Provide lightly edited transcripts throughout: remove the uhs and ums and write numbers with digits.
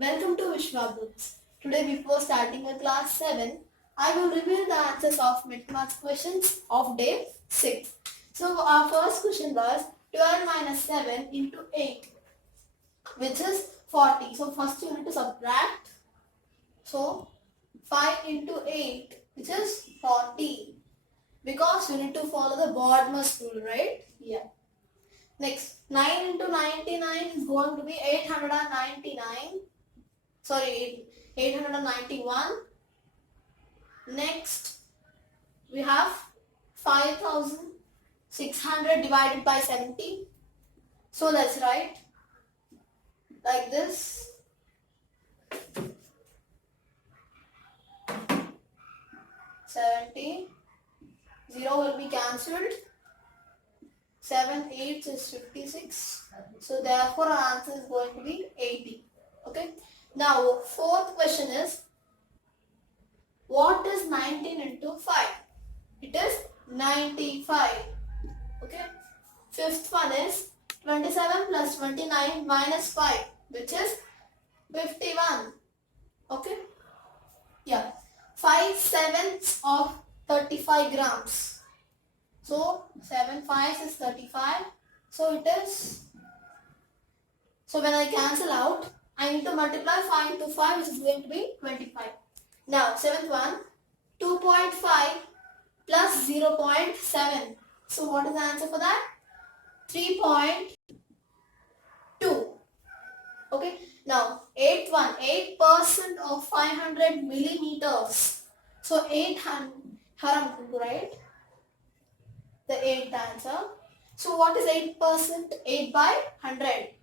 Welcome to Vishwablooms. Today before starting the class 7, I will reveal the answers of mathematics questions of day 6. So our first question was 12 minus 7 into 8, which is 40. So first you need to subtract. So 5 into 8, which is 40. Because you need to follow the BODMAS rule, right? Yeah. Next, 9 into 99 is going to be 899. Sorry, 891. Next, we have 5600 divided by 70. So let's write like this. 70. 0 will be cancelled. 7 8 is 56. So therefore our answer is going to be 80. Okay. Now fourth question is, what is 19 into 5? It is 95. Okay. Fifth one is 27 plus 29 minus 5, which is 51. Okay. Yeah. 5/7 of 35 grams. So 7 5 is 35. So it is. So when I cancel out, I need to multiply 5 into 5, which is going to be 25. Now, seventh one, 2.5 plus 0.7. So what is the answer for that? 3.2. Okay. Now, eighth one, 8% of 500 millimeters. So 800, right? The eighth answer. So what is 8%? 8 by 100.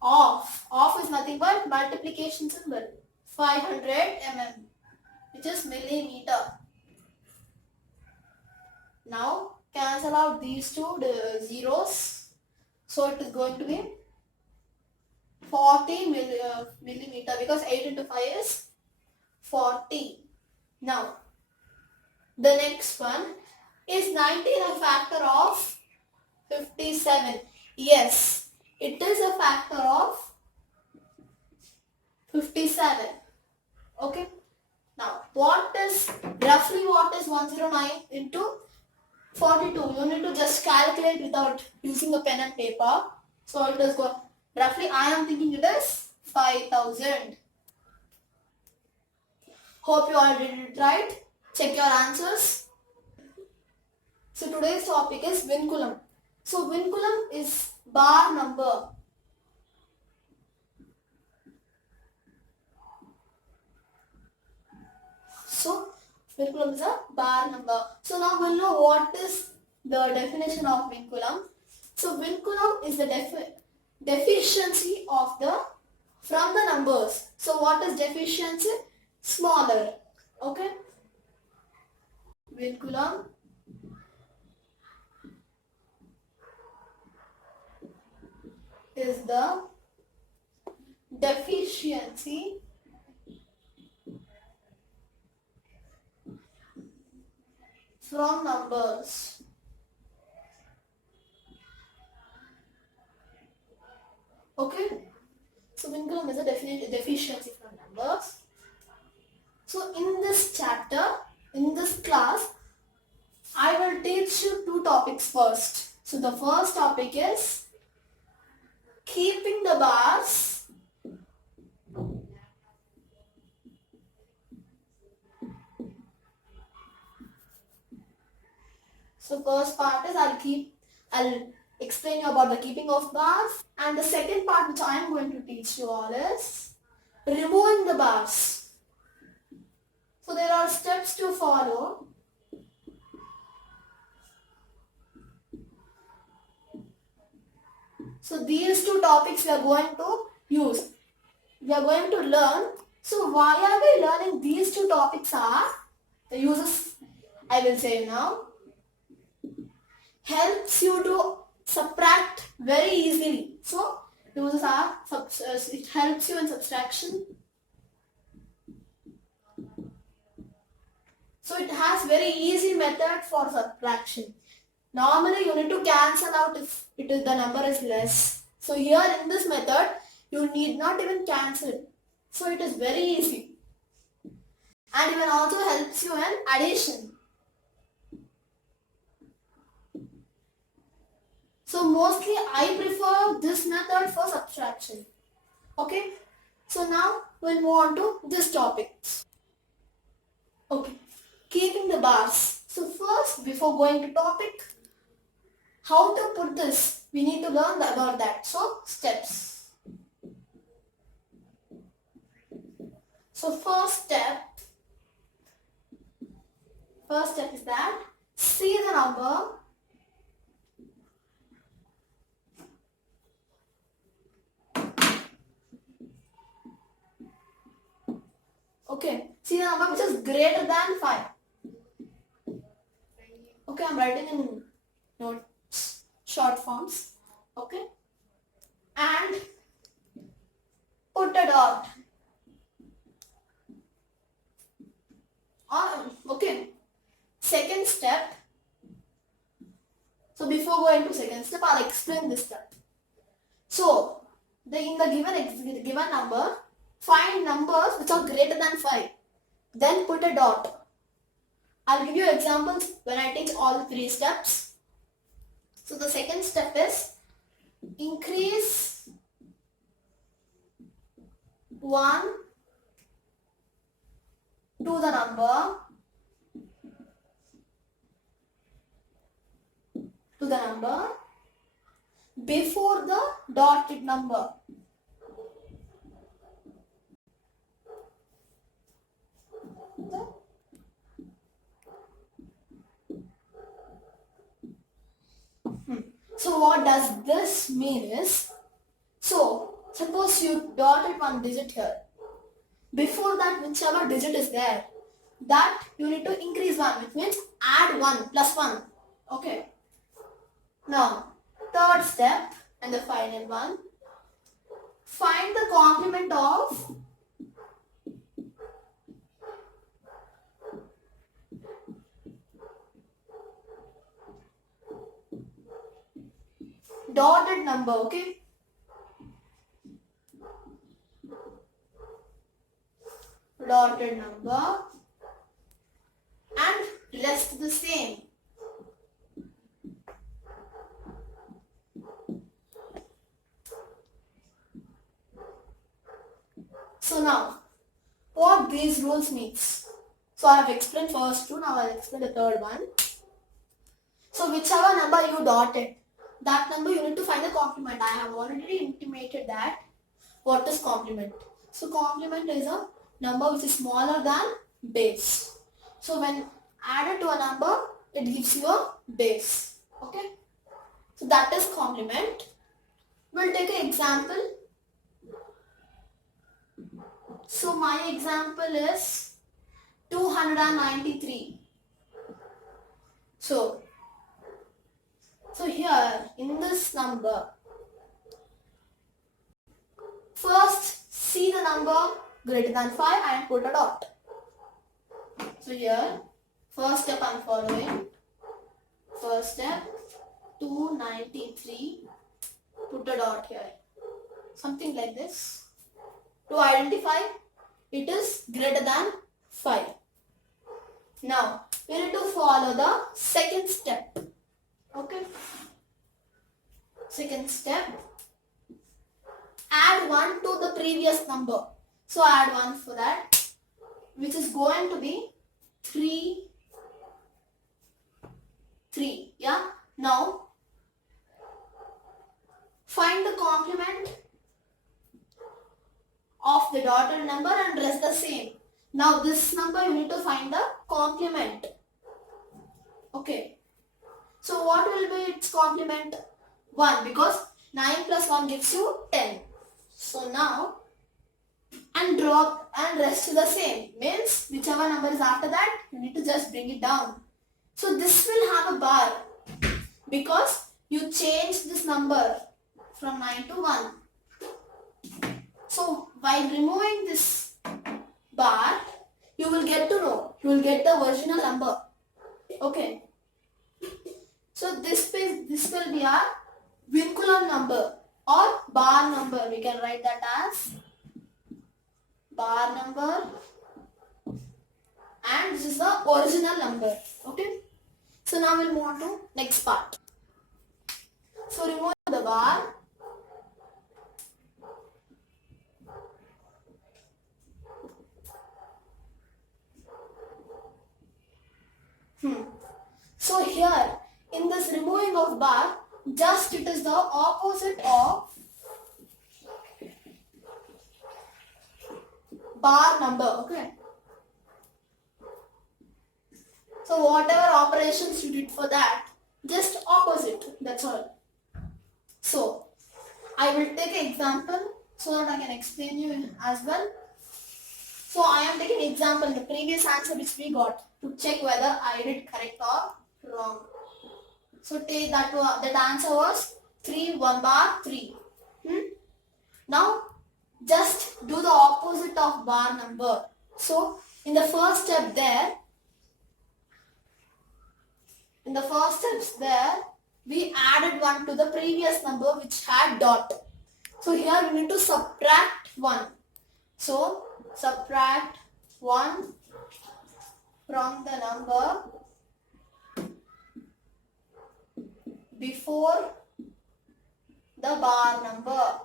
Off is nothing but multiplication symbol. 500 mm, which is millimeter. Now cancel out these two zeros. So it is going to be 40 millimeter, because 8 into 5 is 40. Now the next one, is 19 a factor of 57? Yes. It is a factor of 57. Okay. Now, roughly what is 109 into 42? You need to just calculate without using a pen and paper. So it is roughly, I am thinking it is 5000. Hope you all did it right. Check your answers. So today's topic is Vinculum. So Vinculum is bar number. So Vinculum is a bar number. So now we'll know what is the definition of Vinculum. So Vinculum is the deficiency of from the numbers. So what is deficiency? Smaller. Okay. Vinculum is the deficiency from numbers. Okay. So Vinculum is a deficiency from numbers. So in this chapter, in this class, I will teach you two topics first. So the first topic is keeping the bars So first part is I'll explain you about the keeping of bars, and the second part which I am going to teach you all is removing the bars. So there are steps to follow. So these two topics we are going to use. We are going to learn. So why are we learning these two topics are? The uses I will say now. Helps you to subtract very easily. So uses are, it helps you in subtraction. So it has very easy method for subtraction. Normally you need to cancel out if the number is less. So here in this method, you need not even cancel. So it is very easy. And even also helps you in addition. So mostly I prefer this method for subtraction. Okay. So now we'll move on to this topic. Okay. Keeping the bars. So first, before going to topic, how to put this, we need to learn about that. So steps. So first step is that see the number see the number which is greater than 5. Okay, I'm writing in notes, short forms. Okay, and put a dot. Okay, second step. So before going to second step, I'll explain this step. So in the given number, find numbers which are greater than 5. Then put a dot. I'll give you examples when I take all 3 steps. So the second step is increase 1 to the number before the dotted number. So what does this mean is, so suppose you dotted one digit here. Before that, whichever digit is there, that you need to increase 1, which means add 1 plus 1. Okay. Now, third step and the final one, find the complement of dotted number. Okay. Dotted number and rest the same. So now, what these rules means. So I have explained first 2, now I will explain the third one. So whichever number you dotted, that number you need to find the complement. I have already intimated that what is complement. So complement is a number which is smaller than base. So when added to a number, it gives you a base. Okay. So that is complement. We'll take an example. So my example is 293. So here in this number, first see the number greater than 5 and put a dot. So here, first step I'm following. First step, 293, put a dot here. Something like this. To identify it is greater than 5. Now, we need to follow the second step. Okay. Second step, add 1 to the previous number. So add 1 for that, which is going to be 3. Yeah. Now, find the complement of the dotted number and rest the same. Now this number you need to find the complement. Okay. So what will be its complement? 1, because 9 plus 1 gives you 10. So now, and drop and rest to the same. Means whichever number is after that, you need to just bring it down. So this will have a bar because you change this number from 9 to 1. So by removing this bar, you will get to know, you will get the original number. Okay. So this will be our Vinculum number or number, we can write that as bar number, and this is the original number. Okay. So now we'll move on to next part. So remove the bar. So here in this removing of bar, just it is the opposite of bar number. Okay. So whatever operations you did for that, just opposite. That's all. So I will take an example so that I can explain you as well. So I am taking example the previous answer which we got to check whether I did correct or wrong. So take that answer was 3 1 bar 3. Now just do the opposite of bar number. So in the first step there, we added 1 to the previous number which had dot. So here we need to subtract 1. So subtract 1 from the number before the bar number.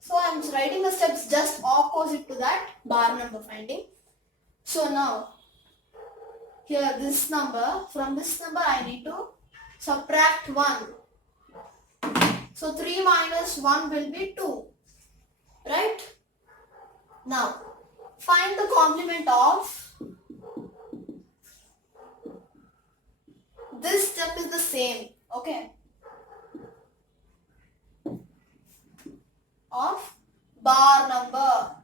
So I am writing the steps just opposite to that bar number finding. So now here this number, from this number I need to subtract 1. So 3 minus 1 will be 2. Right? Now find the complement of this step is the same. Okay. Of bar number.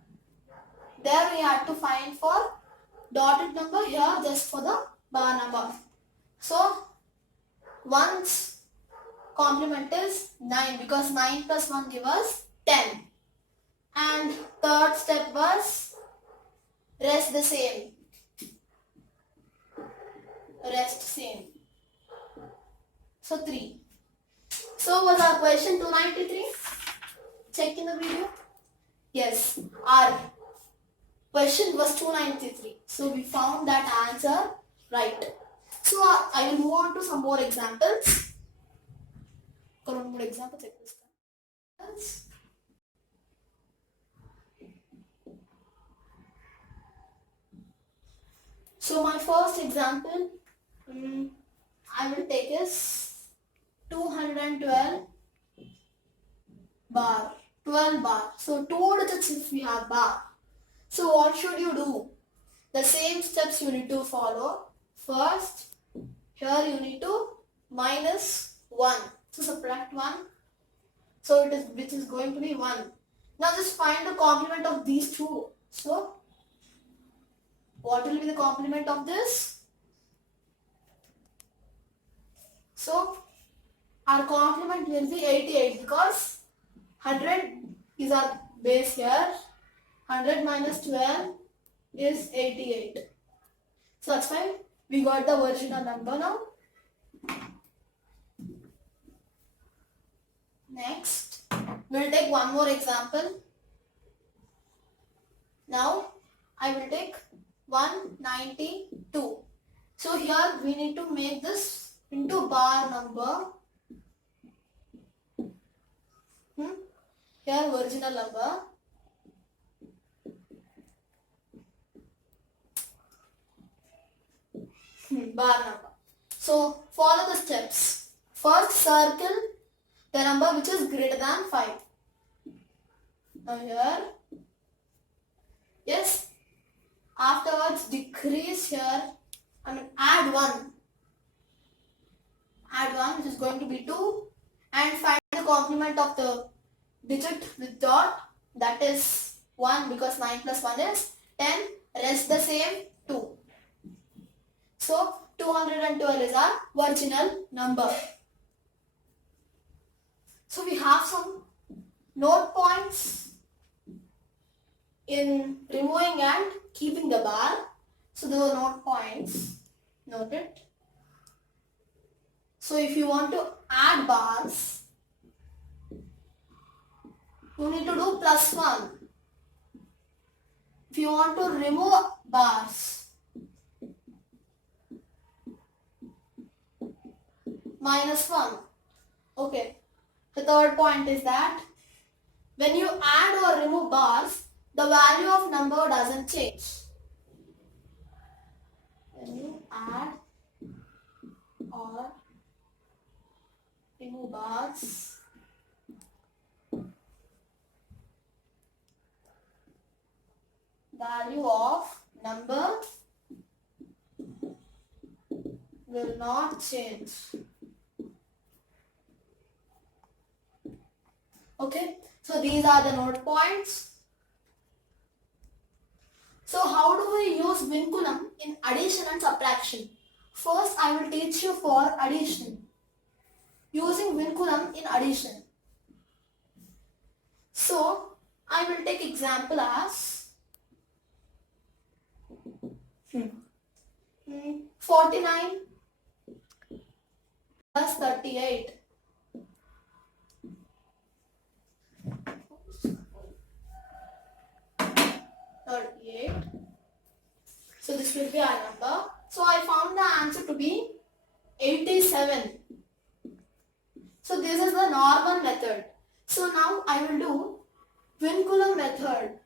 There we have to find for dotted number, here just for the bar number. So 1's complement is 9 because 9 plus 1 gives us 10. And third step was rest the same. Rest same. So 3. So was our question 293? Check in the video. Yes, our question was 293. So we found that answer right. So I will move on to some more examples. More examples. So my first example I will take is 212 bar. 12 bar. So 2 digits if we have bar. So what should you do? The same steps you need to follow. First, here you need to minus 1. So subtract 1. So which is going to be 1. Now just find the complement of these two. So what will be the complement of this? So our complement will be 88 because 100 is our base here. 100 minus 12 is 88. So that's why we got the original number now. Next, we'll take one more example. Now, I will take 192. So here we need to make this into bar number. Here original number. Bar number. So follow the steps. First circle the number which is greater than 5. Now here. Yes. Afterwards decrease here. Add 1. Add 1 which is going to be 2. And find the complement of the digit with dot. That is 1 because 9 plus 1 is 10. Rest the same 2. So 212 is our original number. So we have some note points in removing and keeping the bar. So there were note points. Note it. So if you want to add bars, you need to do plus 1. If you want to remove bars, minus 1. Okay. The third point is that when you add or remove bars, the value of number doesn't change. When you add or remove bars, value of number will not change. Okay, so these are the note points. So how do we use Vinculum in addition and subtraction? First, I will teach you for addition. Using Vinculum in addition. So, I will take example as 49 plus 38. So this will be our number. So I found the answer to be 87. So this is the normal method. So now I will do Vinculum method.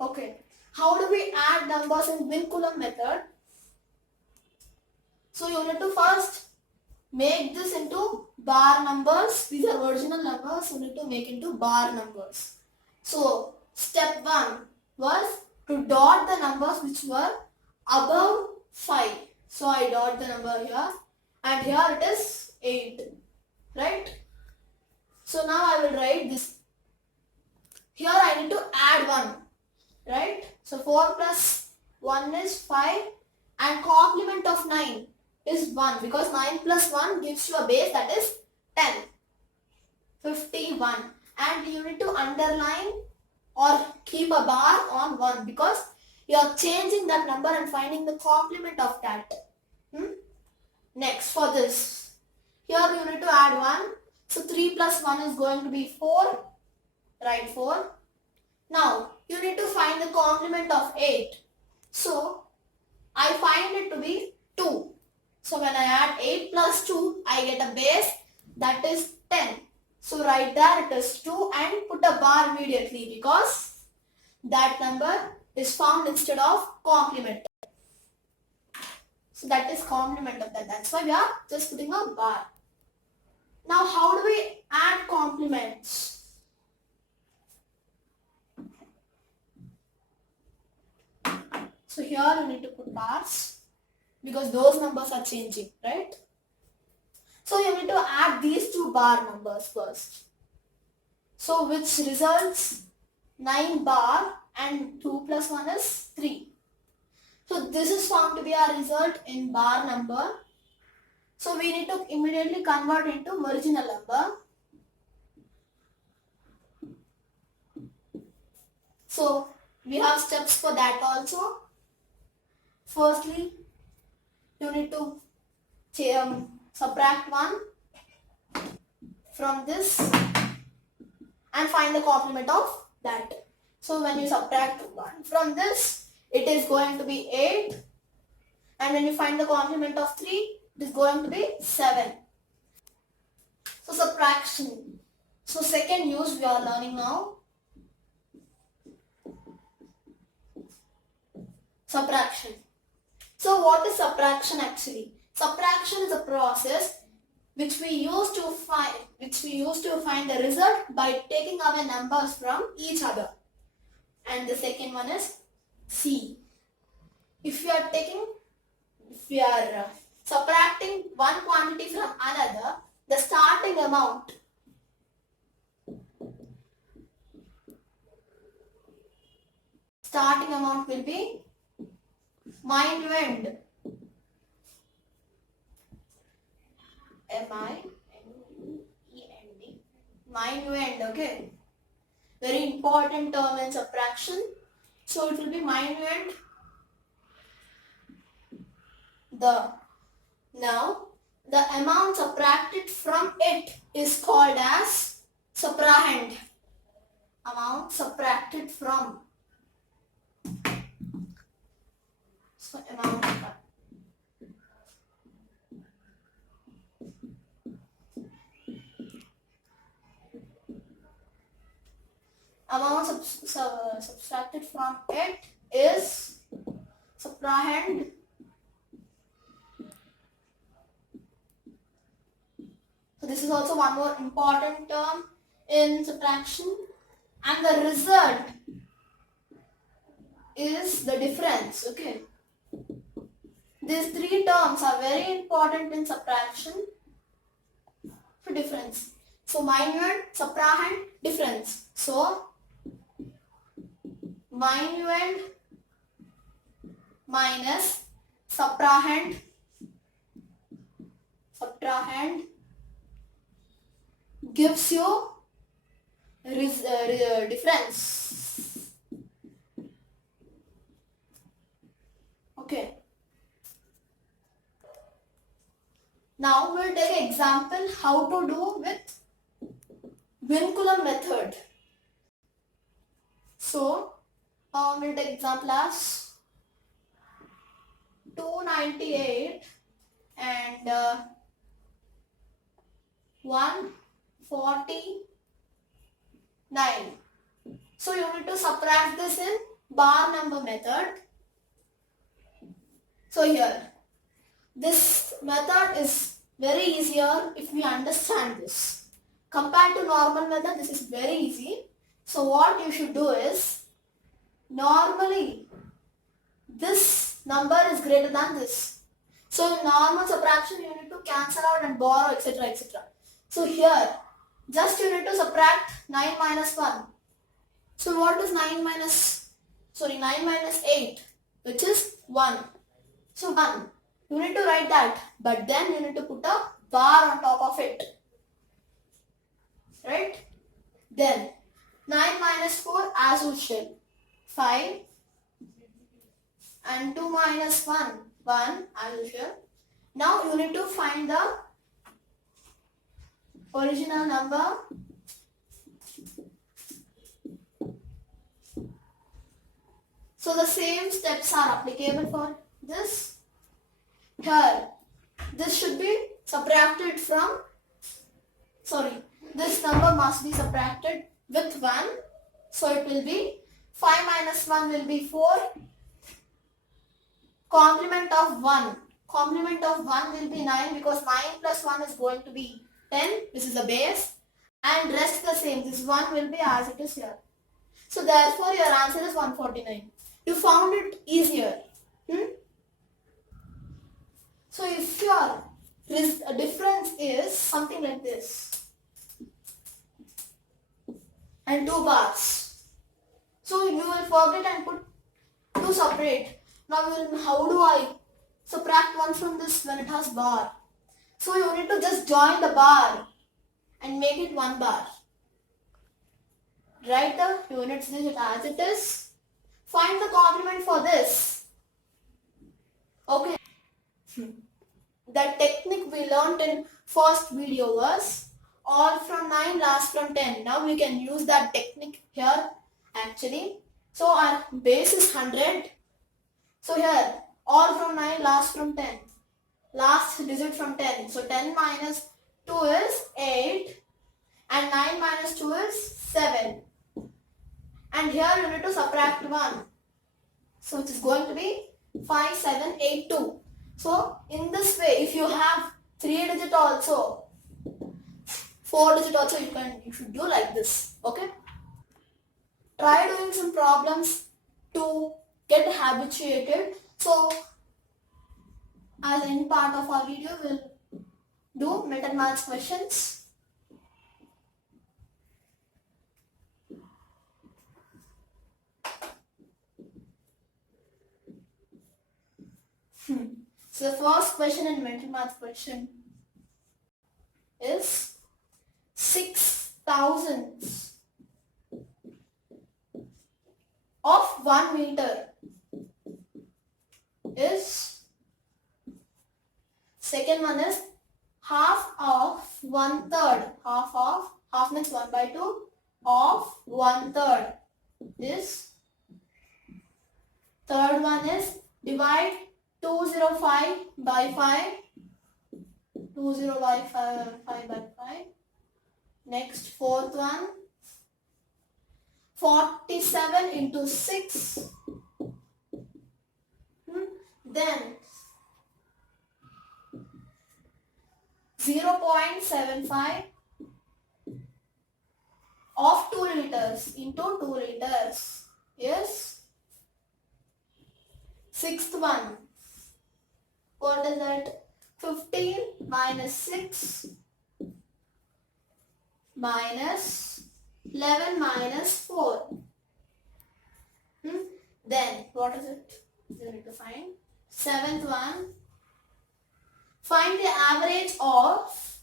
Okay. How do we add numbers in Vinculum method? So you need to first make this into bar numbers. These are original numbers. You need to make into bar numbers. So step 1 was to dot the numbers which were above 5. So I dot the number here and here it is 8. Right? So now I will write this. Here I need to add 1. Right? So 4 plus 1 is 5 and complement of 9 is 1 because 9 plus 1 gives you a base that is 10. 51. And you need to underline or keep a bar on 1 because you are changing that number and finding the complement of that. Next for this. Here you need to add 1. So 3 plus 1 is going to be 4. Write 4. Now you need to find the complement of 8. So I find it to be 2. So when I add 8 plus 2, I get a base that is 10. So write there it is 2 and put a bar immediately because that number is found instead of complement. So that is complement of that. That's why we are just putting a bar. Now how do we add complements? So here you need to put bars because those numbers are changing, right? So you need to add these two bar numbers first. So which results 9 bar and 2 plus 1 is 3. So this is found to be our result in bar number. So we need to immediately convert into original number. So we have steps for that also. Firstly, you need to subtract 1 from this and find the complement of that. So when you subtract 1 from this, it is going to be 8. And when you find the complement of 3, it is going to be 7. So subtraction. So second use we are learning now. Subtraction. So what is subtraction actually? Subtraction is a process which we use to find the result by taking away numbers from each other. And the second one is C. If we are subtracting one quantity from another, the starting amount will be minuend. M-I-N-U-E-N-D. Minuend, okay. Very important term in subtraction. So it will be minuend. Now the amount subtracted from it is called as Subtrahend. Amount subtracted from. So amount. Amount subtracted from it is subtrahend. So this is also one more important term in subtraction, and the result is the difference. Okay, these three terms are very important in subtraction. For difference, so minuend, subtrahend, difference. So minuend minus subtrahend gives you difference. Okay. Now we'll take an example how to do with Vinculum method. So we'll take example as 298 and 149. So you need to subtract this in bar number method. So here, this method is very easier if we understand this. Compared to normal method, this is very easy. So what you should do is, normally this number is greater than this. So in normal subtraction, you need to cancel out and borrow, etc, etc. So here, just you need to subtract 9 minus 1. So what is 9 minus 8, which is 1. So 1. You need to write that, but then you need to put a bar on top of it. Right? Then 9 minus 4 as usual, 5. And 2 minus 1, 1 as usual. Now you need to find the original number. So the same steps are applicable for this. Here, this should be subtracted from, this number must be subtracted with 1. So it will be 5 minus 1 will be 4. Complement of 1. Complement of 1 will be 9 because 9 plus 1 is going to be 10. This is the base. And rest the same. This 1 will be as it is here. So therefore your answer is 149. You found it easier. So if your difference is something like this. And 2 bars. So you will forget and put 2 separate. Now how do I subtract 1 from this when it has bar? So you need to just join the bar and make it 1 bar. Write the units digit as it is. Find the complement for this. Okay. The technique we learnt in first video was all from 9 last from 10. Now we can use that technique here actually. So our base is 100. So here, all from 9 last from 10. Last digit from 10. So 10 minus 2 is 8. And 9 minus 2 is 7. And here you need to subtract 1. So it is going to be 5, 7, 8, 2. So in this way, if you have 3 digit also, 4 digit also, you should do like this. Okay? Try doing some problems to get habituated. So as in part of our video, we'll do method maths questions. So the first question in mental math question is 6/1000 of 1 meter is, second one is half of 1/3, half of half means 1 by 2 of 1/3. This third one is divide 205 by 5. 20 by 5 by 5. Next, fourth one, 47 into 6. Then 0.75 of 2 liters into 2 liters is sixth one. What is that? 15 minus 6 minus 11 minus 4. Then what is it? You need to find. Seventh one. Find the average of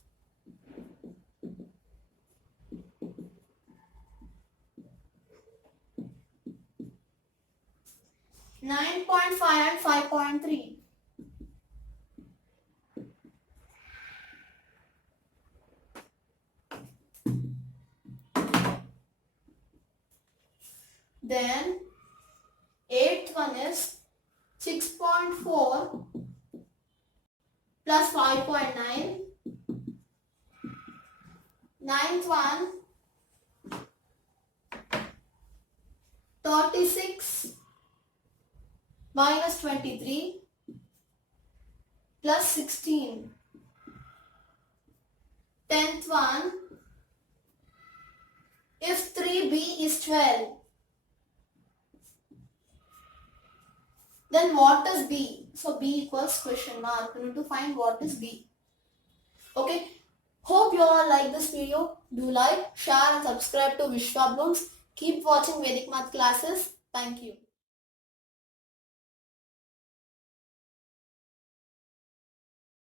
9.5 and 5.3. Then eighth one is 6.4 plus 5.9. Ninth one 36 minus 23 plus 16. Tenth one, if 3b is 12, then what is b? So b equals question mark. You need to find what is b. Okay. Hope you all like this video. Do like, share and subscribe to Vishwablooms. Keep watching Vedic math classes. Thank you.